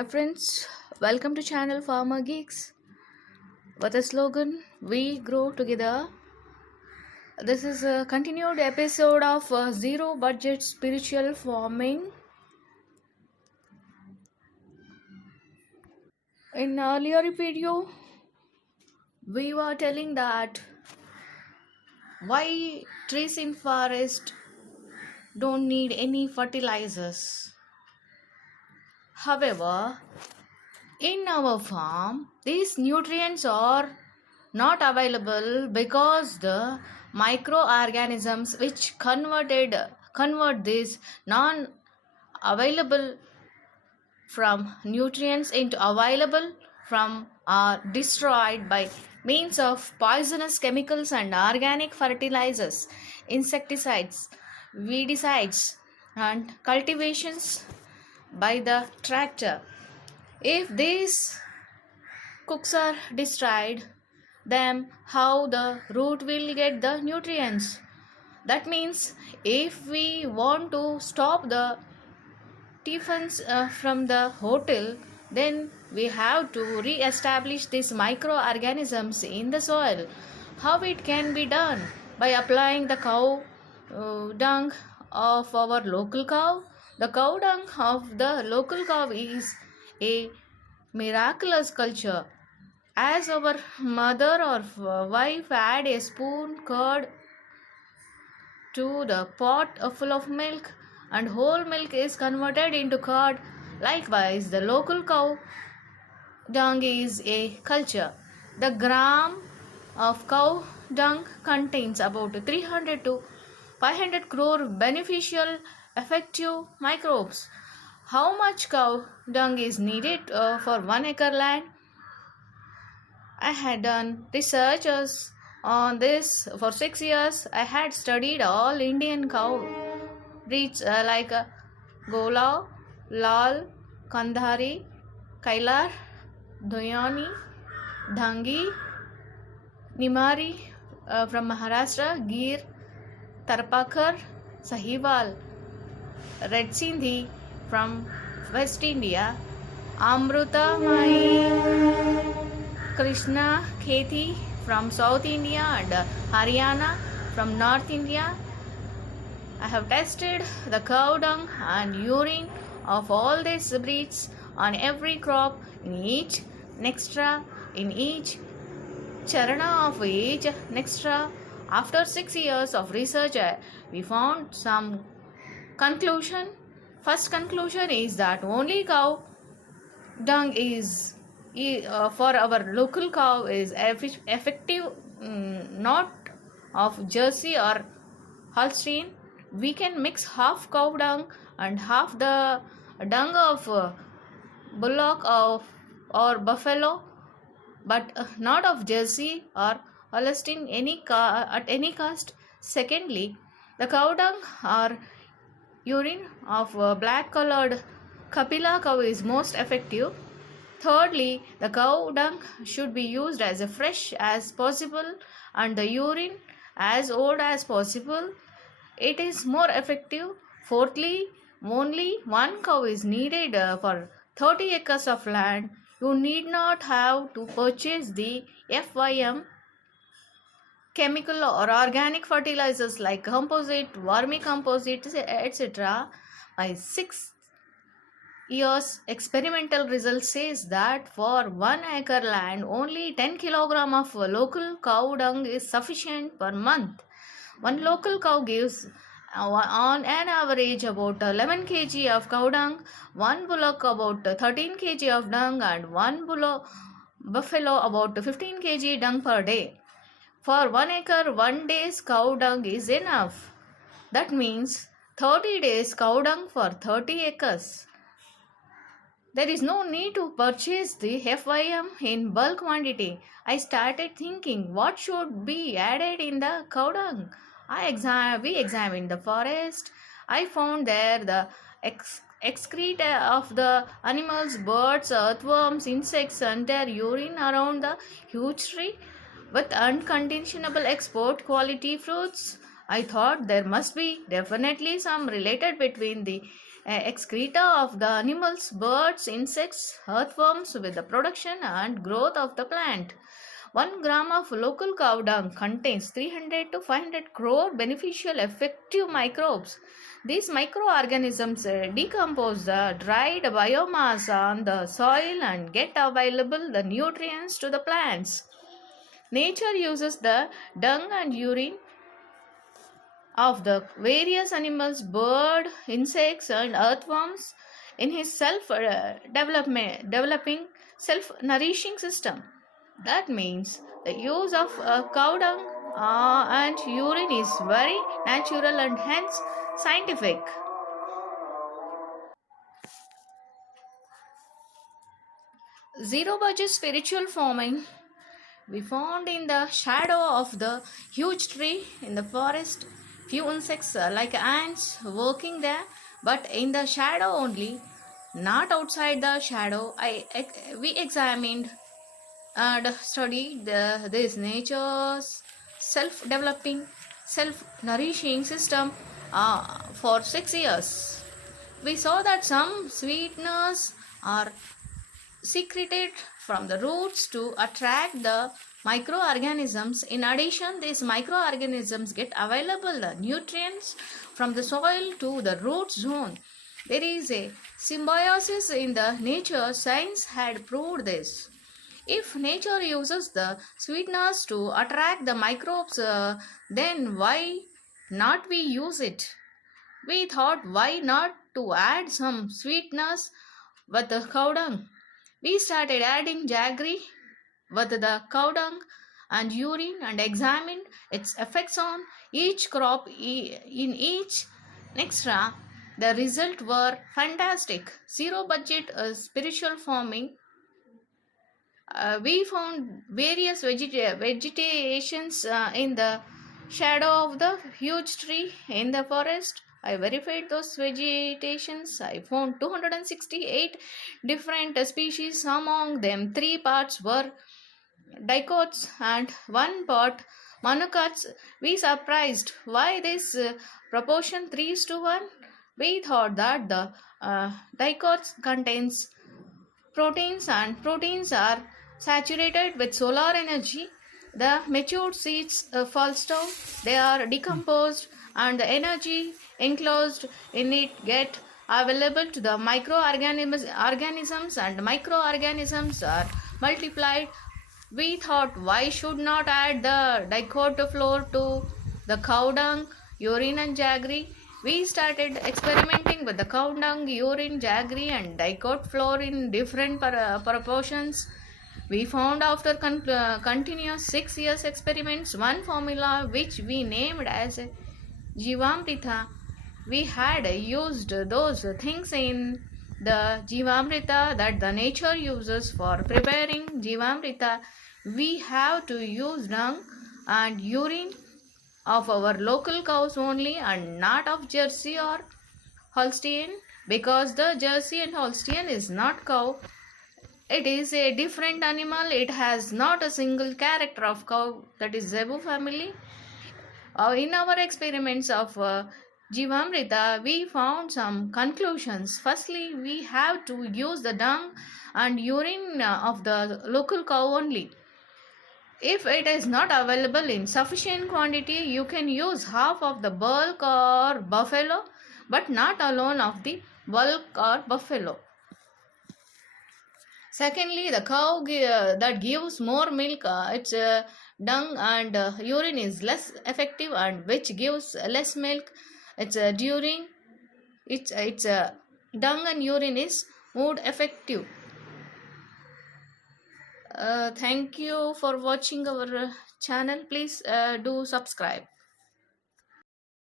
Hi friends, welcome to channel Farmer Geeks with the slogan We Grow Together. This is a continued episode of Zero Budget Spiritual Farming. In earlier video, we were telling that why trees in forest don't need any fertilizers. However, in our farm, these nutrients are not available because the microorganisms which convert these non available from nutrients into available from are destroyed by means of poisonous chemicals and organic fertilizers, insecticides, weedicides, and cultivations by the tractor. If these cooks are destroyed, then how the root will get the nutrients? That means if we want to stop the tiffins from the hotel, then we have to re-establish these microorganisms in the soil. How it can be done? By applying the cow dung of our local cow. The cow dung of the local cow is a miraculous culture. As our mother or wife add a spoon curd to the pot full of milk and whole milk is converted into curd, likewise the local cow dung is a culture. The gram of cow dung contains about 300 to 500 crore beneficial effective microbes. How much cow dung is needed for 1 acre land? I had done researches on this for 6 years. I had studied all Indian cow breeds like Gola, Lal, Kandhari, Kailar, Dhoyani, Dhangi, Nimari from Maharashtra, Gir, Tarpakar, Sahiwal, Red Sindhi from West India, Amruta Mai, Krishna Kheti from South India and Haryana from North India. I have tested the cow dung and urine of all these breeds on every crop in each nextra, in each charana of each nextra. After 6 years of research, we found some conclusion. First conclusion is that only cow dung is for our local cow is effective, not of Jersey or Holstein. We can mix half cow dung and half the dung of bullock or buffalo, but not of Jersey or Holstein at any cost. Secondly, the cow dung or urine of black colored Kapila cow is most effective. Thirdly, the cow dung should be used as fresh as possible and the urine as old as possible. It is more effective. Fourthly, only one cow is needed for 30 acres of land. You need not have to purchase the FYM chemical or organic fertilizers like composite, vermicomposite, etc. My 6 years experimental result says that for 1 acre land only 10 kilogram of local cow dung is sufficient per month. One local cow gives on an average about 11 kg of cow dung, one bullock about 13 kg of dung and one buffalo about 15 kg dung per day. For 1 acre, 1 day's cow dung is enough. That means 30 days cow dung for 30 acres. There is no need to purchase the FYM in bulk quantity. I started thinking what should be added in the cow dung. We examined the forest. I found there the excreta of the animals, birds, earthworms, insects and their urine around the huge tree with unconditionable export quality fruits. I thought there must be definitely some related between the excreta of the animals, birds, insects, earthworms with the production and growth of the plant. 1 gram of local cow dung contains 300 to 500 crore beneficial effective microbes. These microorganisms decompose the dried biomass on the soil and get available the nutrients to the plants. Nature uses the dung and urine of the various animals, bird, insects, and earthworms in his developing self-nourishing system. That means the use of cow dung and urine is very natural and hence scientific. Zero budget spiritual farming. We found in the shadow of the huge tree in the forest few insects like ants working there, but in the shadow only, not outside the shadow. We examined and studied this nature's self-developing, self-nourishing system for 6 years. We saw that some sweeteners are secreted from the roots to attract the microorganisms. In addition, these microorganisms get available the nutrients from the soil to the root zone. There is a symbiosis in the nature. Science had proved this. If nature uses the sweeteners to attract the microbes, then why not we use it? We thought, why not to add some sweeteners with the cow dung? We started adding jaggery with the cow dung and urine and examined its effects on each crop in each extra. The results were fantastic. Zero budget spiritual farming. We found various vegetations in the shadow of the huge tree in the forest. I verified those vegetations. I found 268 different species. Among them, 3 parts were dicots and 1 part monocots. We surprised why this proportion 3:1. We thought that the dicots contains proteins and proteins are saturated with solar energy. The matured seeds falls down, they are decomposed and the energy enclosed in it get available to the microorganisms and microorganisms are multiplied. We thought, why should not add the dicot flour to the cow dung, urine and jaggery? We started experimenting with the cow dung, urine, jaggery and dicot flour in different proportions. We found after continuous 6 years experiments one formula which we named as Jivamrita. We had used those things in the Jivamrita that the nature uses for preparing Jivamrita. We have to use dung and urine of our local cows only and not of Jersey or Holstein, because the Jersey and Holstein is not cow. It is a different animal. It has not a single character of cow, that is Zebu family. In our experiments of Jivamrita, we found some conclusions. Firstly, we have to use the dung and urine of the local cow only. If it is not available in sufficient quantity, you can use half of the bulk or buffalo, but not alone of the bulk or buffalo. Secondly, the cow that gives more milk, its dung and urine is less effective, and which gives less milk, its during its dung and urine is more effective. Thank you for watching our channel. Please do subscribe.